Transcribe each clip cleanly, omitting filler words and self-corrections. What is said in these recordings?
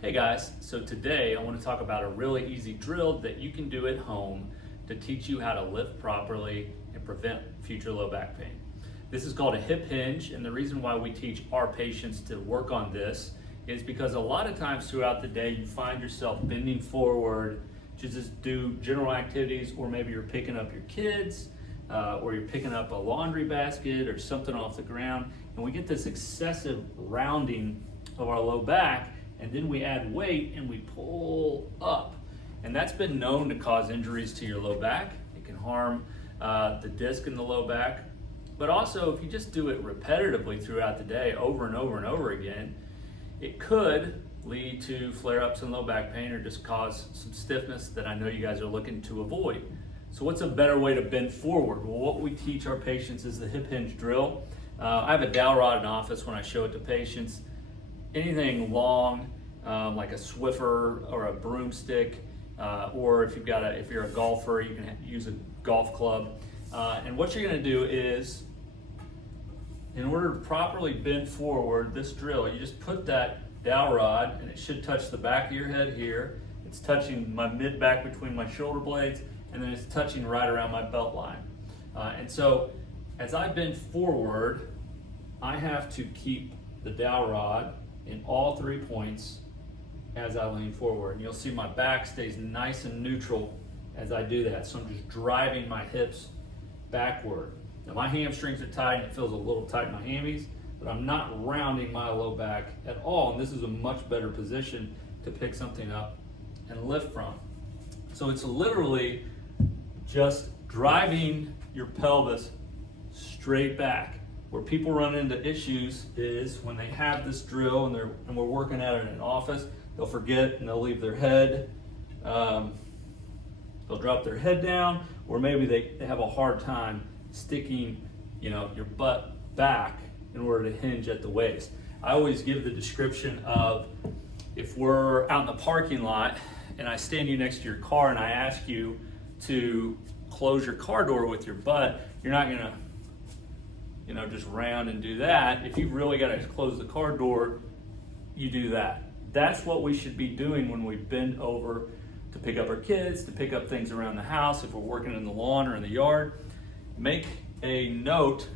Hey guys, so today I want to talk about a really easy drill that you can do at home to teach you how to lift properly and prevent future low back pain. This is called a hip hinge, and the reason why we teach our patients to work on this is because a lot of times throughout the day you find yourself bending forward to just do general activities, or maybe you're picking up your kids or you're picking up a laundry basket or something off the ground, and we get this excessive rounding of our low back, and then we add weight and we pull up. And that's been known to cause injuries to your low back. It can harm the disc in the low back. But also, if you just do it repetitively throughout the day, over and over and over again, it could lead to flare-ups in low back pain or just cause some stiffness that I know you guys are looking to avoid. So what's a better way to bend forward? Well, what we teach our patients is the hip hinge drill. I have a dowel rod in office when I show it to patients. Anything long, like a Swiffer or a broomstick, or if you're a golfer, you can use a golf club. And what you're going to do is, in order to properly bend forward this drill, you just put that dowel rod, and it should touch the back of your head here. It's touching my mid back between my shoulder blades, and then it's touching right around my belt line. And so, as I bend forward, I have to keep the dowel rod in all 3 points as I lean forward. And you'll see my back stays nice and neutral as I do that. So I'm just driving my hips backward. Now my hamstrings are tight and it feels a little tight in my hammies, but I'm not rounding my low back at all. And this is a much better position to pick something up and lift from. So it's literally just driving your pelvis straight back. Where people run into issues is when they have this drill and we're working at it in an office, they'll forget and they'll leave their head, they'll drop their head down, or maybe they have a hard time sticking, your butt back in order to hinge at the waist. I always give the description of, if we're out in the parking lot and I stand you next to your car and I ask you to close your car door with your butt, you're not gonna just round and do that. If you've really got to close the car door, you do that. That's what we should be doing when we bend over to pick up our kids, to pick up things around the house, if we're working in the lawn or in the yard. Make a note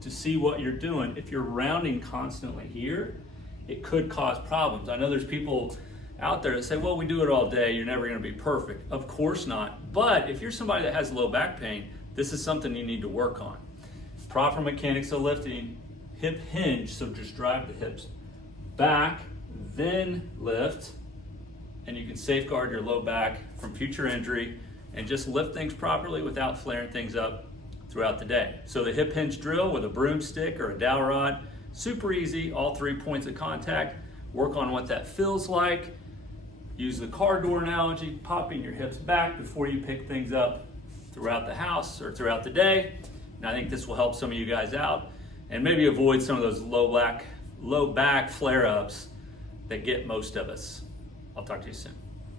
to see what you're doing. If you're rounding constantly here, it could cause problems. I know there's people out there that say, well, we do it all day, you're never going to be perfect. Of course not. But if you're somebody that has low back pain, this is something you need to work on. Proper mechanics of lifting, hip hinge, so just drive the hips back, then lift, and you can safeguard your low back from future injury and just lift things properly without flaring things up throughout the day. So the hip hinge drill with a broomstick or a dowel rod, super easy, all 3 points of contact. Work on what that feels like. Use the car door analogy, popping your hips back before you pick things up throughout the house or throughout the day. And I think this will help some of you guys out and maybe avoid some of those low back flare-ups that get most of us. I'll talk to you soon.